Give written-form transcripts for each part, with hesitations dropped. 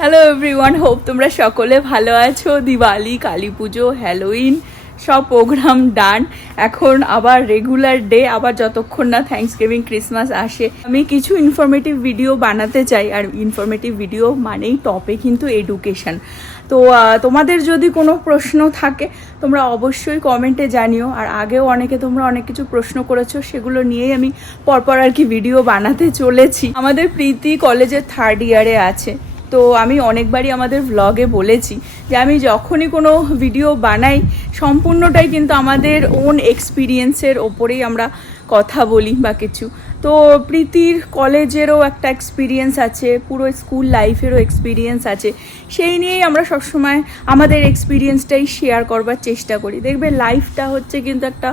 Hello everyone, hope তোমরা সকলে ভালো আছো। দিওয়ালি, কালী পুজো, হ্যালোইন সব প্রোগ্রাম ডান। এখন আবার রেগুলার ডে, আবার যতক্ষণ না থ্যাঙ্কসগিভিং ক্রিসমাস আসে। আমি কিছু ইনফরমেটিভ ভিডিও বানাতে চাই, আর ইনফরমেটিভ ভিডিও মানেই টপে কিন্তু এডুকেশন। তো তোমাদের যদি কোনো প্রশ্ন থাকে তোমরা অবশ্যই কমেন্টে জানিও। আর আগেও তোমরা অনেক কিছু প্রশ্ন করেছো, সেগুলো নিয়েই আমি পরপর আর কি ভিডিও বানাতে চলেছি। আমাদের প্রীতি কলেজের 3rd ইয়ারে আছে। তো আমি অনেকবারই আমাদের ভ্লগে বলেছি যে আমি যখনই কোনো ভিডিও বানাই সম্পূর্ণটাই কিন্তু আমাদের ওন এক্সপিরিয়েন্সের ওপরেই আমরা কথা বলি বা কিছু। তো প্রীতির কলেজেরও একটা এক্সপিরিয়েন্স আছে, পুরো স্কুল লাইফেরও এক্সপিরিয়েন্স আছে, সেই নিয়েই আমরা সবসময় আমাদের এক্সপিরিয়েন্সটাই শেয়ার করবার চেষ্টা করি। দেখবে লাইফটা হচ্ছে কিন্তু একটা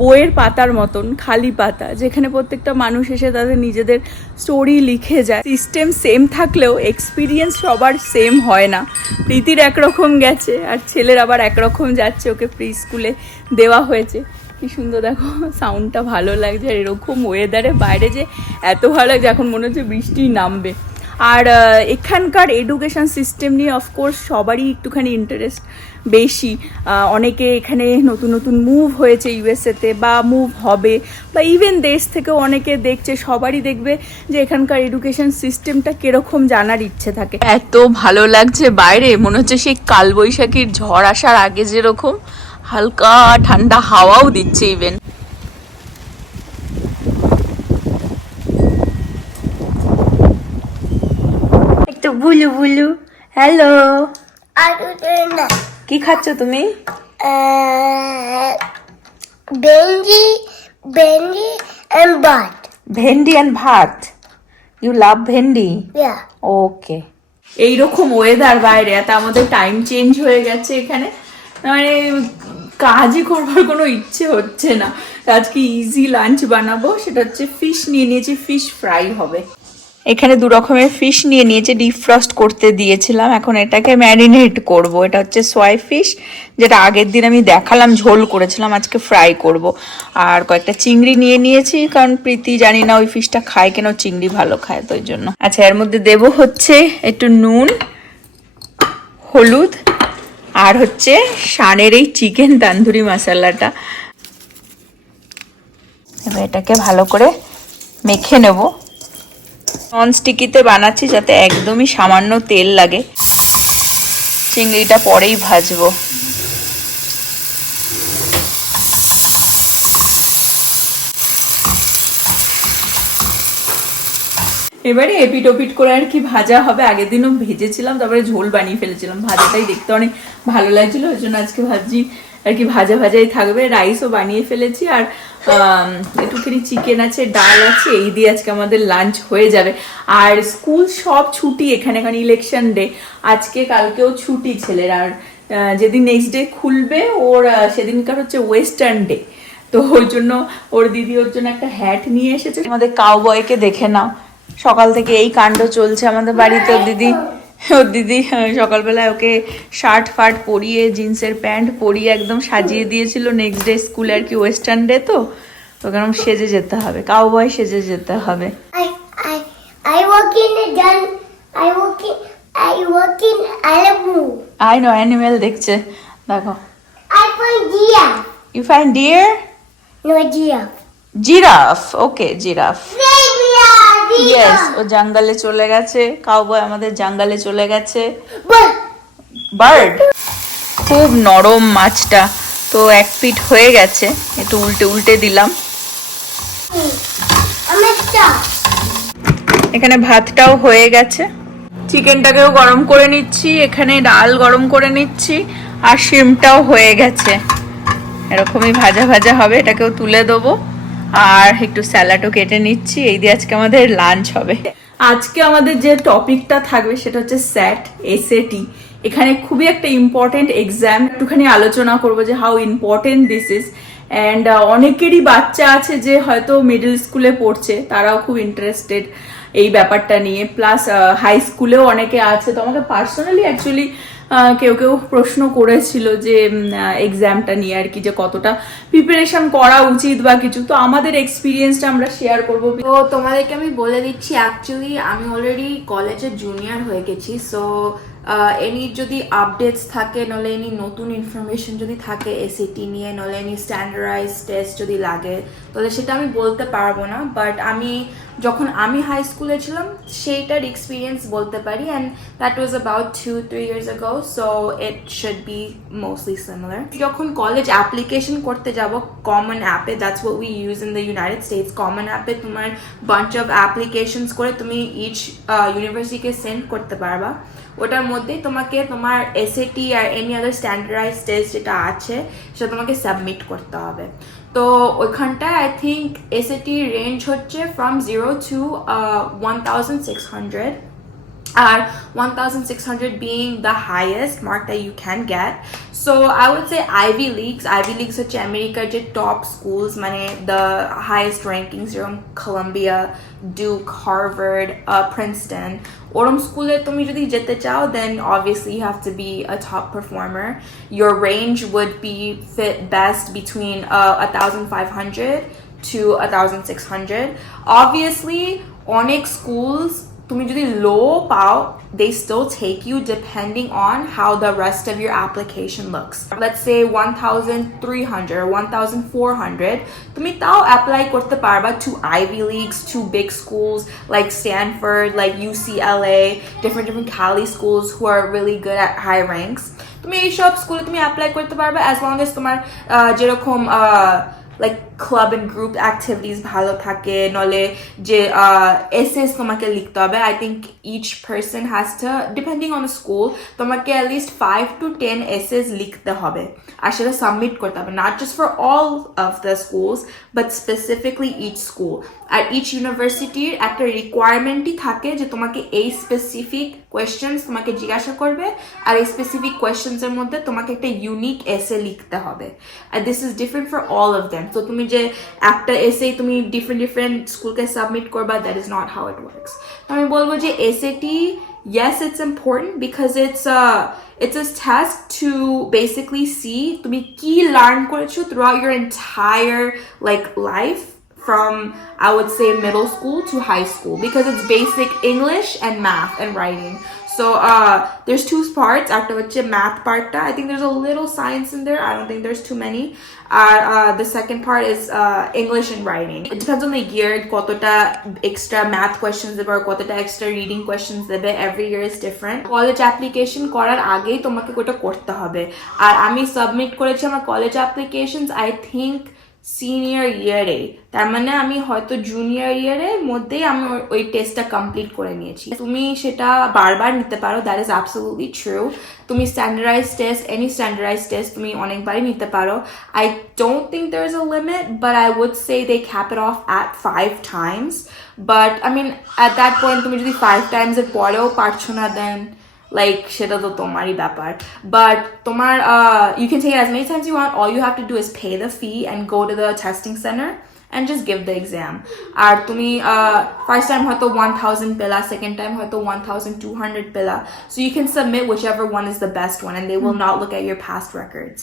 বইয়ের পাতার মতন, খালি পাতা, যেখানে প্রত্যেকটা মানুষ এসে তাদের নিজেদের স্টোরি লিখে যায়। সিস্টেম সেম থাকলেও এক্সপিরিয়েন্স সবার সেম হয় না। প্রীতির একরকম গেছে আর ছেলের আবার একরকম যাচ্ছে, ওকে প্রি স্কুলে দেওয়া হয়েছে। কি সুন্দর দেখো, সাউন্ডটা ভালো লাগছে। আর এরকম ওয়েদারে বাইরে যে এত ভালো লাগছে, এখন মনে হচ্ছে বৃষ্টি নামবে। আর এখানকার এডুকেশন সিস্টেম নিয়ে অফকোর্স সবারই একটুখানি ইন্টারেস্ট বেশি। অনেকে এখানে নতুন নতুন মুভ হয়েছে ইউএসএতে, বা মুভ হবে, বা ইভেন দেশ থেকেও অনেকে দেখছে। সবারই দেখবে যে এখানকার এডুকেশন সিস্টেমটা কিরকম জানার ইচ্ছে থাকে। এত ভালো লাগছে বাইরে, মনে হচ্ছে সেই কালবৈশাখীর ঝড় আসার আগে যেরকম হালকা ঠান্ডা হাওয়াও দিচ্ছে ইভেন। একটু বুলু বুলু, হ্যালো। কি খাচ্ছ তুমি? ভেন্ডি and ভাত. ভেন্ডি and ভাত। ইউ লাভ ভেন্ডি? Yeah. ওকে। এইরকম ওয়েদার বাইরে, এত আমাদের টাইম চেঞ্জ হয়ে গেছে এখানে, মানে কাজই করবার কোনো ইচ্ছে হচ্ছে না। আজকে ইজি লাঞ্চ বানাবো, সেটা হচ্ছে ফিশ নিয়ে নিয়েছি, ফিশ ফ্রাই হবে। এখানে 2 রকমের ফিশ নিয়ে নিয়েছি, ডিফ্রস্ট করতে দিয়েছিলাম। এখন এটাকে ম্যারিনেট করব। এটা হচ্ছে সোয়া ফিশ, যেটা আগের দিন আমি দেখালাম ঝোল করেছিলাম, আজকে ফ্রাই করব। আর কয়েকটা চিংড়ি নিয়ে নিয়েছি, কারণ প্রীতি জানি না ওই ফিশটা খায় কেন, চিংড়ি ভালো খায় তো ওই জন্য। আচ্ছা, এর মধ্যে দেব হচ্ছে একটু নুন, হলুদ, আর হচ্ছে শানের এই চিকেন তান্দুরি মশলাটা। এবার এটাকে ভালো করে মেখে নেব। ননস্টিকিতে বানাচ্ছি যাতে একদমই সামান্য তেল লাগে। চিংড়িটা পরেই ভাজবো। এবারে এপিট ওপিট করে আর কি ভাজা হবে। আগের দিনও ভেজেছিলাম, তারপরে ঝোল বানিয়ে ফেলেছিলাম। ভাজাটাই দেখতে অনেক ভালো লাগছিল, ওই জন্য আজকে ভাবছি আর কি ভাজাই থাকবে। রাইসও বানিয়ে ফেলেছি, আর একটুখানি চিকেন আছে, ডাল আছে, এই দিয়ে আজকে আমাদের লাঞ্চ হয়ে যাবে। আর স্কুল সব ছুটি এখানে, কারণ ইলেকশন ডে আজকে, কালকেও ছুটি ছেলের। আর যেদিন নেক্সট ডে খুলবে ওর, সেদিনকার হচ্ছে ওয়েস্টার্ন ডে। তো ওই জন্য ওর দিদি ওর জন্য একটা হ্যাট নিয়ে এসেছে। আমাদের কাউবয়কে দেখে নাও, সকাল থেকে এই কাণ্ড চলছে আমাদের বাড়িতে। ওর দিদি সকালবেলায় ওকে শার্ট ফার্ট পরিয়ে, জিন্সের প্যান্ট পরিয়ে একদম সাজিয়ে দিয়েছিল। নেক্সট ডে স্কুল আর কি, ওয়েস্টার্ন ডে, তো ওকে সেজে যেতে হবে, কাউবয় সেজে যেতে হবে। I work in a gun. I work in animal. I know, animal দেখছে, দেখো। I find giraffe. You find deer? No, giraffe. Giraffe, okay, giraffe. Yes, ও জঙ্গলে চলে গেছে, কাউবয় আমাদের জঙ্গলে চলে গেছে। বার্ড। খুব নরম মাছটা, তো 1 পিট হয়ে গেছে, একটু উল্টে দিলাম। এখানে ভাতটাও হয়ে গেছে, চিকেনটাকেও গরম করে নিচ্ছি, এখানে ডাল গরম করে নিচ্ছি, আর শিমটাও হয়ে গেছে। এরকমই ভাজা ভাজা হবে, এটাকেও তুলে দেবো। আর একটু স্যালাডও কেটে নিচ্ছি, এই দিয়ে আজকে আমাদের লাঞ্চ হবে। আজকে আমাদের যে টপিকটা থাকবে সেটা হচ্ছে স্যাট, এসএটি। এখানে খুবই একটা ইম্পর্টেন্ট এক্সাম, একটুখানি আলোচনা করবো যে how important this is. And অনেকেরই বাচ্চা আছে যে হয়তো মিডল স্কুলে পড়ছে, তারাও খুব ইন্টারেস্টেড এই ব্যাপারটা নিয়ে। প্লাস হাই স্কুলেও অনেকে আছে। তো আমাকে পার্সোনালি অ্যাকচুয়ালি কেউ কেউ প্রশ্ন করেছিল যে এক্সামটা নিয়ে আর কি, যে কতটা প্রিপারেশন করা উচিত বা কিছু। তো আমাদের এক্সপিরিয়েন্সটা আমরা শেয়ার করবো। তো তোমাদেরকে আমি বলে দিচ্ছি, অ্যাকচুয়ালি আমি অলরেডি কলেজের জুনিয়র হয়ে গেছি। সো এনি যদি আপডেটস থাকে, নলে এনি নতুন ইনফরমেশন যদি থাকে এসএটি নিয়ে, নলে এনি স্ট্যান্ডার্ডাইজ টেস্ট যদি লাগে, তাহলে সেটা আমি বলতে পারবো না। বাট আমি যখন আমি হাই স্কুলে ছিলাম সেইটার এক্সপিরিয়েন্স বলতে পারি, and that was about 2-3 years ago, so it should be mostly similar. যখন কলেজ অ্যাপ্লিকেশন করতে যাব কমন অ্যাপে, that's what we use in the United states, common অ্যাপে তোমার বাঞ্চ অফ অ্যাপ্লিকেশনস করে তুমি ইচ ইউনিভার্সিটিকে সেন্ড করতে পারবা। ওটার মধ্যেই তোমাকে তোমার এসএটি আর এনি আদার স্ট্যান্ডার্ডাইজ টেস্ট যেটা আছে সেটা তোমাকে সাবমিট করতে হবে। তো ওইখানটায় আই থিঙ্ক এসএটি রেঞ্জ হচ্ছে ফ্রম 0 to 1600, আর 1600 being the highest mark that you can get. So I would say Ivy Leagues হচ্ছে আমেরিকার যে টপ স্কুলস, মানে the highest rankings, যেরকম Columbia, Duke, Harvard, Princeton, ওরম স্কুলে তুমি যদি যেতে চাও, then obviously you have to be a top performer. Your range would be fit best between 1500 to 1600. Obviously অনেক schools তুমি যদি লো পাও, they still take you depending on how the rest of your application looks. Let's say 1300 or 1400, তুমি তাও apply করতে পারবা to Ivy Leagues, to big schools like Stanford, like UCLA, different Cali schools who are really good at high ranks. তুমি এই সব স্কুলে তুমি apply করতে পারবা as long as তোমার যেরকম like club and group activities ভালো থাকে, নলে যে essays তোমাকে লিখতে হবে। I think each person has to, depending on the school, তোমাকে at least 5 to 10 essays লিখতে হবে আর সেটা সাবমিট করতে হবে, not just for all of the schools but specifically each school. R each university একটা রিকোয়ারমেন্টই থাকে যে তোমাকে এই স্পেসিফিক কোয়েশ্চেন্স তোমাকে জিজ্ঞাসা করবে, আর এই স্পেসিফিক কোয়েশ্চেন্সের মধ্যে তোমাকে একটা ইউনিক এসে লিখতে হবে। আর this is different for all of them. তো তুমি যে একটা এসে তুমি ডিফারেন্ট স্কুলকে সাবমিট করবা, that is not how it works. আমি বলবো যে SAT, yes, it's important because it's a test to basically see তুমি কি লার্ন করেছো throughout your entire like life, from I would say middle school to high school, because it's basic English and math and writing. So there's two parts. After the math part, I think there's a little science in there. I don't think there's too many. The second part is English and writing. It depends on the year. Kotota extra math questions or kotota extra reading questions debe. Every year is different. College application korar agei tomake kota korte hobe. Ar ami submit korechi amar college applications, I think senior ইয়ারে, তার মানে আমি হয়তো junior ইয়ারের মধ্যেই আমি ওই টেস্টটা কমপ্লিট করে নিয়েছি। তুমি সেটা বারবার নিতে পারো, দ্যাট ইজ অ্যাবসলিউটলি ট্রু। তুমি standardise test, any standardise test তুমি অনেকবারই নিতে পারো। I don't think there is a limit, but I would say they cap it off at 5 times. But I mean at that point তুমি যদি 5 times এর পরেও পারছো না, দেন like সেটা তো তোমারই ব্যাপার। বাট তোমার you can take it as many times you want. All you have to do is pay the fee and go to the testing center and just give the exam. আর তুমি first time হয়তো 1000 পেলা, second time হয়তো 1200 পেলা, so you can submit whichever one is the best one and they will not look at your past records.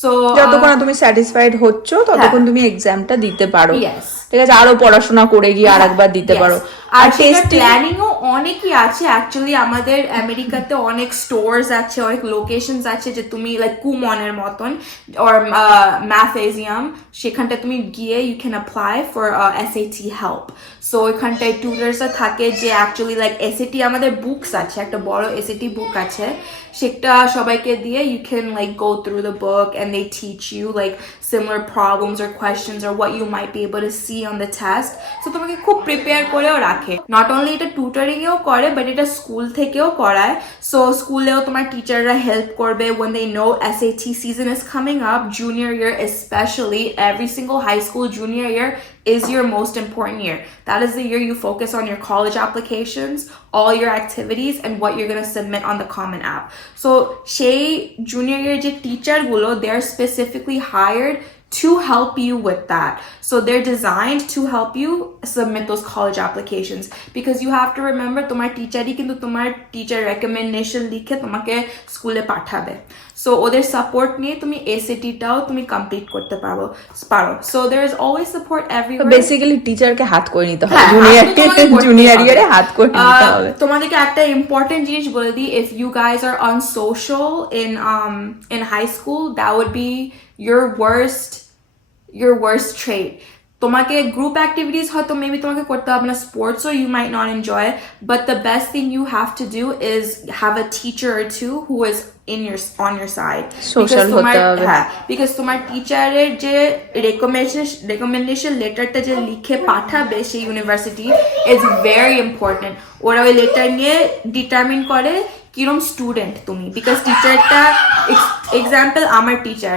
So যতক্ষণ তুমি satisfied হচ্ছ ততক্ষণ তুমি এক্সামটা দিতে পারো। Yes. ঠিক আছে, আরো পড়াশোনা করে গিয়ে আরেকবার দিতে পারো। আর টেস্ট প্ল্যানিংও অনেকই আছে অ্যাকচুয়ালি। আমাদের আমেরিকাতে অনেক স্টোরস আছে, অনেক লোকেশনস আছে যে তুমি লাইক কুমনের মতন অর ম্যাথেজিয়াম, সেখানটা তুমি গিয়ে you can apply for SAT help. So ওইখানটায় টিউটার্সরা থাকে যে অ্যাকচুয়ালি লাইক এসএটি, আমাদের বুকস আছে, একটা বড় এসএটি বুক আছে, সেটা সবাইকে দিয়ে you can like go through the book and they teach you like similar problems or questions or what you might be able to see on the test. So তোমাকে খুব প্রিপেয়ার করেও রাখে। নট অনলি এটা টিউটারিং এও করে, but এটা school থেকেও করায়। সো স্কুলেও তোমার টিচাররা হেল্প করবে when they know SAT season is coming up. Junior year especially, every single high school junior year is your most important year. That is the year you focus on your college applications, all your activities, and what you're going to submit on the Common App. So, সেই junior year যে teacher গুলো, they are specifically hired to help you with that. So they're designed to help you submit those college applications, because you have to remember তোমার টিচারই কিন্তু তোমার teacher recommendation লিখে তোমাকে স্কুলে পাঠাবে। সো ওদের সাপোর্ট নিয়ে তুমি এসএটিটাও তুমি কমপ্লিট করতে পারো। So there is always support everywhere. Basically টিচারকে হাত করে নিতে হবে, জুনিয়র ইয়ারে হাত করে নিতে হবে। তোমাদেরকে একটা ইম্পর্টেন্ট জিনিস বলে দিই, if you guys are unsocial in high school, that would be your worst trait. তোমাকে গ্রুপ অ্যাক্টিভিটিস হয়তো মেবি তোমাকে করতে হবে না, sports or you might not enjoy it, but the best thing you have to do is have a teacher or two who is on your side. Social হতে হবে। হ্যাঁ, because তোমার টিচারের যে রেকমেন্ডেশন লেটারটা যে লিখে পাঠাবে সেই ইউনিভার্সিটি ইজ ভেরি ইম্পর্টেন্ট। ওরা ওই লেটার নিয়ে ডিটারমিন করে কিরম স্টুডেন্ট তুমি, বিকজ টিচারটা এক্সাম্পল আমার টিচার,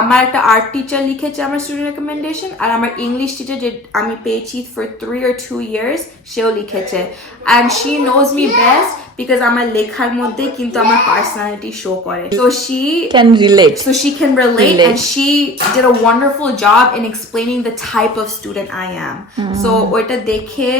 আমার একটা আর্ট টিচার লিখেছে আমার স্টুডেন্ট রেকমেন্ডেশন, আর আমার ইংলিশ টিচার যে আমি পেয়েছি ফর 3 or 2 years সেও লিখেছে, and she knows me best because আমার লেখার মধ্যে কিন্তু আমার পার্সোনালিটি শো করে। So she can relate and she did a wonderful job in explaining the type of student I am. So ওইটা দেখে,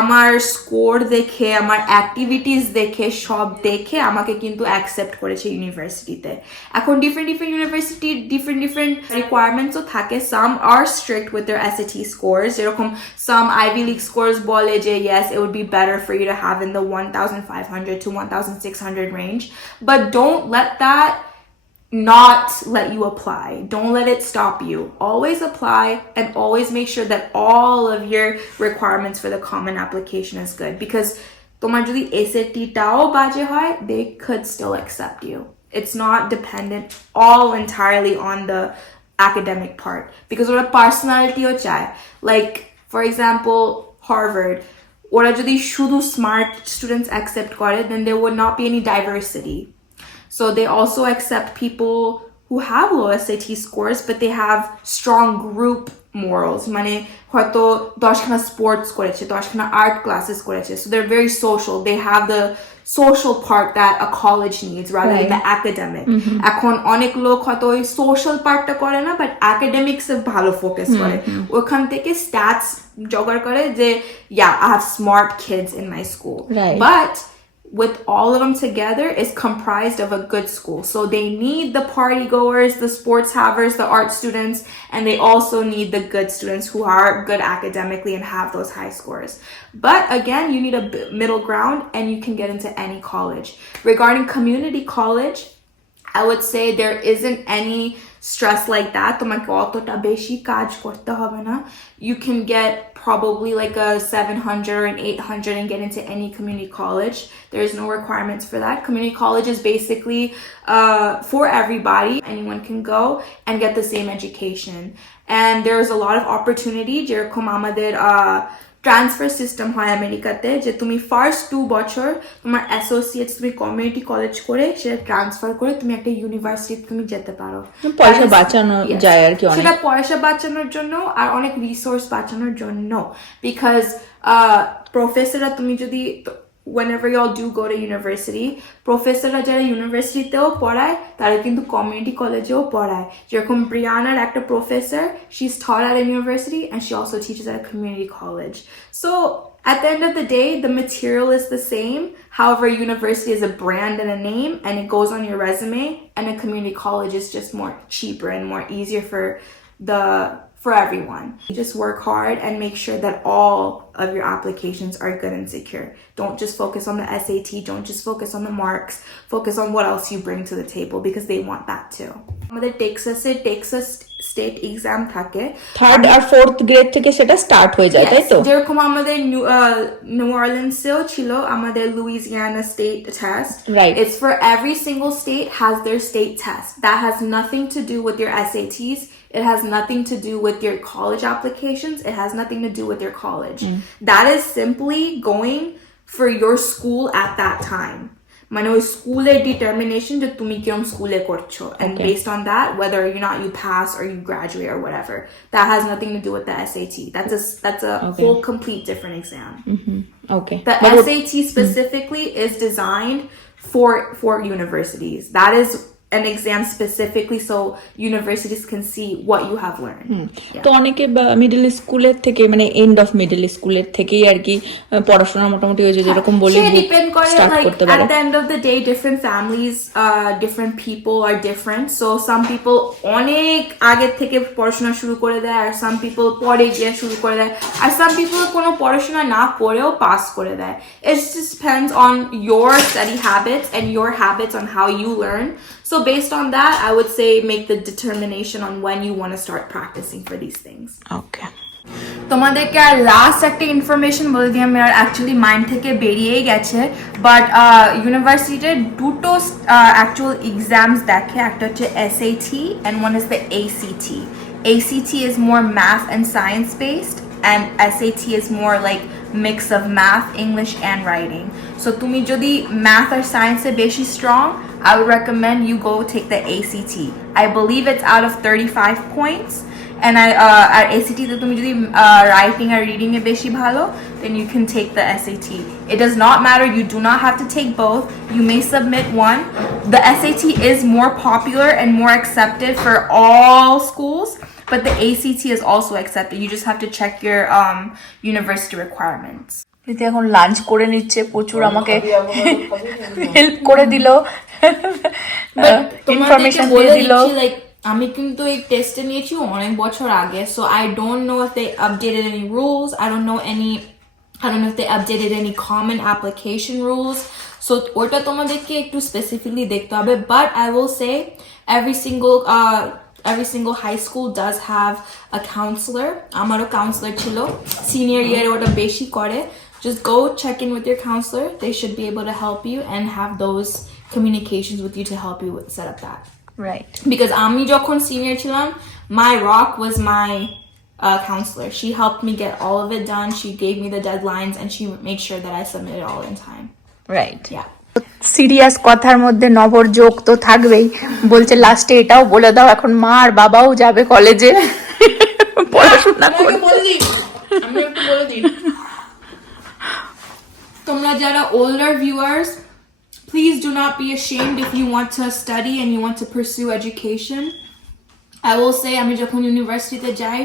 আমার স্কোর দেখে, আমার অ্যাক্টিভিটিস দেখে, সব দেখে আমাকে কিন্তু অ্যাকসেপ্ট করেছে ইউনিভার্সিটিতে। এখন ডিফারেন্ট ইউনিভার্সিটি ডিফারেন্ট রিকোয়ারমেন্টসও থাকে। Some are strict with their SAT scores, যেরকম সাম আইভি লিগ স্কোরস বলে যে yes it would be better for you to have in the 1500 to 1600 range, but don't let that not let you apply. Don't let it stop you. Always apply and always make sure that all of your requirements for the common application is good, because tomar jodi SAT tao baje hoy, they could still accept you. It's not dependent all entirely on the academic part, because what a personality o chai, like for example Harvard, ora jodi shudu smart students accept kore, then there would not be any diversity. So they also accept people who have low SAT scores, but they have strong group morals. মানে হয়তো 10খানা sports করেছে, 10খানা art classes করেছে, so they're very social. They have the social part that a college needs rather than the academic. এখন অনেক লোক হয়তো ওই social পার্টটা করে না, বাট অ্যাকাডেমিক্স এ ভালো ফোকাস করে, ওখান থেকে স্ট্যাটস জোগাড় করে যে yeah, I have smart kids in my school. But with all of them together is comprised of a good school. So they need the party goers, the sports havers, the art students, and they also need the good students who are good academically and have those high scores. But again, you need a middle ground and you can get into any college. Regarding community college, I would say there isn't any stress like that. তোমাকে অতটা বেশি কাজ করতে হবে না. You can get probably like a 700 or an 800 and get into any community college. There's no requirements for that. Community college is basically for everybody. Anyone can go and get the same education. And there's a lot of opportunity. যেরকম আমাদের transfer system হয় আমেরিকাতে, যে তুমি first 2 বছর তোমার associates তুমি community college করে সেটা ট্রান্সফার করে তুমি একটা ইউনিভার্সিটিতে তুমি যেতে পারো। পয়সা বাঁচানো যায় আর কি, সেটা পয়সা বাঁচানোর জন্য আর অনেক রিসোর্স বাঁচানোর জন্য, বিকজ প্রফেসররা তুমি যদি whenever y'all do go to university, প্রফেসররা যারা ইউনিভার্সিটিতেও পড়ায় তারা কিন্তু কমিউনিটি কলেজেও পড়ায়। যেরকম ব্রিয়ানার একটা professor, she's taught at a university and she also teaches at a community college. So at the end of the day, the material is the same. However, university is a brand and a name and it goes on your resume, and a community college is just more cheaper and more easier for everyone. You just work hard and make sure that all of your applications are good and secure. Don't just focus on the SAT. Don't just focus on the marks. Focus on what else you bring to the table, because they want that too. আমাদের Texas state exam থাকে 3rd আর 4th grade থেকে, সেটা start হয়ে যায়, তাই তো? যেরকম আমাদের নিউ অরলিন্সেও ছিল আমাদের Louisiana state test, right? It's for every single state has their state test. That has nothing to do with your SATs. It has nothing to do with your college applications. It has nothing to do with your college. That is simply going for your school at that time. মানে ওই স্কুলের determination যে তুমি কিরম স্কুলে করছো, and based on that whether or not you pass or you graduate or whatever, that has nothing to do with the SAT. That's a whole complete different exam. Okay. The SAT specifically is designed for universities. That is an exam specifically so universities can see what you have learned. তো অনেকে middle স্কুলের থেকে মানে end of middle স্কুলের থেকেই আর কি পড়াশোনা মোটামুটি হয়েছে যেরকম বলি ডিপেন্ড করে স্টার্ট like করতে পারে at the end of the day different families different people are different so some people অনেক আগে থেকে পড়াশোনা শুরু করে দেয় আর some people পরে গিয়ে শুরু করে দেয় আর some people কোনো পড়াশোনা না করেও পাস করে দেয় it just depends on your study habits and your habits on how you learn so based on that I would say make the determination on when you want to start practicing for these things ওকে তোমাদেরকে আর last একটা information বলে দিই আমি আর actually mind থেকে বেরিয়েই গেছে but ইউনিভার্সিটিতে দুটো অ্যাকচুয়াল এক্সামস দেখে একটা হচ্ছে SAT and one is the ACT. ACT is more math and science based and SAT is more like mix of math, English and writing. So তুমি যদি math or science এ বেশি strong, I would recommend you go take the ACT. I believe it's out of 35 points. And at ACT তে তুমি যদি writing or reading এ বেশি ভালো then you can take the SAT. It does not matter, you do not have to take both. You may submit one. The SAT is more popular and more accepted for all schools, but the ACT is also accepted. You just have to check your university requirements. প্রীতি এখন lunch করে নিচ্ছে প্রচুর আমাকে help করে দিল information দিয়ে দিল আমি কিন্তু এই টেস্টে নিয়েছি অনেক বছর আগে so I don't know if they updated any rules I don't know if they updated any common application rules so ওটা তোমাদেরকে একটু specifically দেখতে হবে but I will say every single high school does have a counselor আমারও counselor ছিল senior year ওটা বেশি করে just go check in with your counselor they should be able to help you and have those communications with you to help you set up that right because আমি যখন senior ছিলাম my rock was my counselor she helped me get all of it done she gave me the deadlines and she made sure that I submitted all in time right yeah serious কথার মধ্যে নবর যোগ তো থাকবেই বলছে লাস্টে এটাও বলে দাও এখন মা আর বাবাও যাবে কলেজে পড়াশোনা করতে আমি একটু বলে দিই তোমরা যারা older viewers please do not be ashamed if you want to study and you want to pursue education I will say আমি যখন ইউনিভার্সিটিতে যাই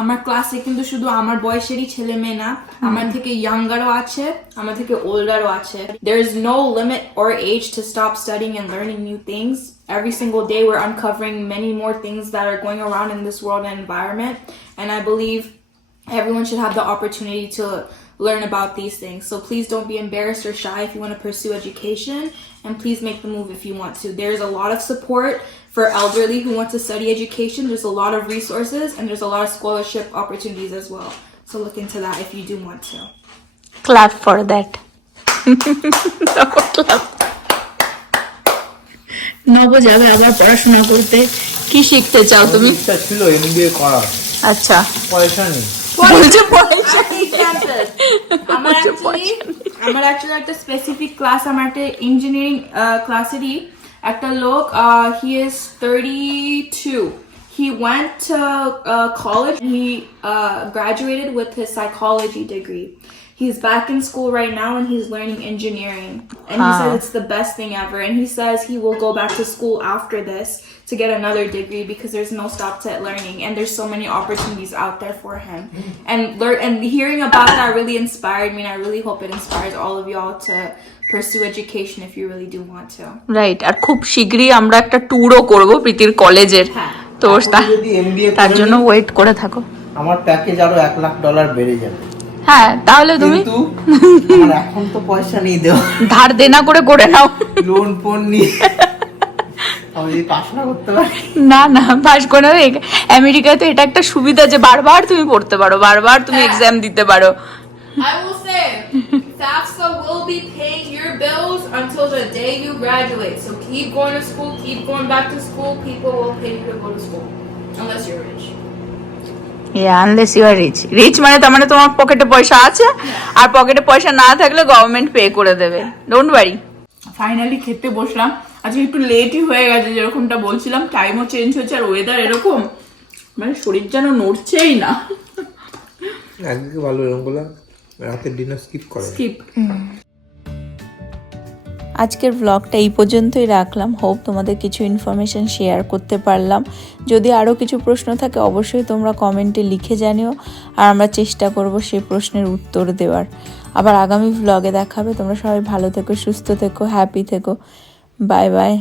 আমার ক্লাসে কিন্তু শুধু আমার বয়সেরই ছেলে মেয়ে না আমার থেকে ইয়াঙ্গারও আছে আমার থেকে ওল্ডারও আছে there is no limit or age to stop studying and learning new things every single day we're uncovering many more things that are going around in this world and environment and I believe everyone should have the opportunity to learn about these things so please don't be embarrassed or shy if you want to pursue education and please make the move if you want to there's a lot of support for elderly who want to study education there's a lot of resources and there's a lot of scholarship opportunities as well so look into that if you do want to clap for that নব যাবে আবার পড়াশোনা করতে কি শিখতে চাও তুমি ইচ্ছা ছিল এমবিএ করার আচ্ছা পয়সা নেই বলছে পয়সা আমার actually একটা specific class আমার একটা engineering classেরই একটা লোক he is 32 he went to college he graduated with his psychology degree he's back in school right now and he's learning engineering and he says it's the best thing ever and he says he will go back to school after this to get another degree because there's no stop to learning and there's so many opportunities out there for him and hearing about that really inspired me and I really hope it inspires all of y'all to pursue education if you really do want to right আর খুব শীঘ্রই আমরা একটা ট্যুরও করব প্রীতির কলেজের তো যদি এমবিএ তার জন্য ওয়েট করে থাকো আমার প্যাকেজ আরো $1,00,000 বেড়ে যাবে হ্যাঁ তাহলে তুমি কিন্তু আমার এখন তো পয়সা নেই দেওয়া ধার দেনা করে নাও লোন ফোন নিয়ে আমি পাস না করতে পারি না না পাস করে আমেরিকাতে এটা একটা সুবিধা যে বারবার তুমি পড়তে পারো বারবার তুমি এক্সাম দিতে পারো I will say FAFSA will be paying your bills until the day you graduate so keep going to school keep going back to school people will pay you to go to school unless you're rich unless you are rich মানে তার মানে তোমার পকেটে পয়সা আছে আর পকেটে পয়সা না থাকলে গভর্নমেন্ট পে করে দেবে ডোন্ট ওয়ারি ফাইনালি খেতে বসলাম আজকে একটু লেটই হয়ে গেছে যেরকমটা বলছিলাম টাইমও চেঞ্জ হচ্ছে আর ওয়েদার এরকম মানে শরীর যেন নড়ছেই না একদিকে ভালো এরকম বললাম রাতের ডিনার স্কিপ করে স্কিপ আজকের ব্লগটা এই পর্যন্তই রাখলাম। হোপ তোমাদের কিছু ইনফরমেশন শেয়ার করতে পারলাম। যদি আরও কিছু প্রশ্ন থাকে অবশ্যই তোমরা কমেন্টে লিখে জানিও, আর আমরা চেষ্টা করব সেই প্রশ্নের উত্তর দেওয়ার। আবার আগামী ব্লগে দেখাবে। তোমরা সবাই ভালো থেকো, সুস্থ থেকো, হ্যাপি থেকো। Bye bye.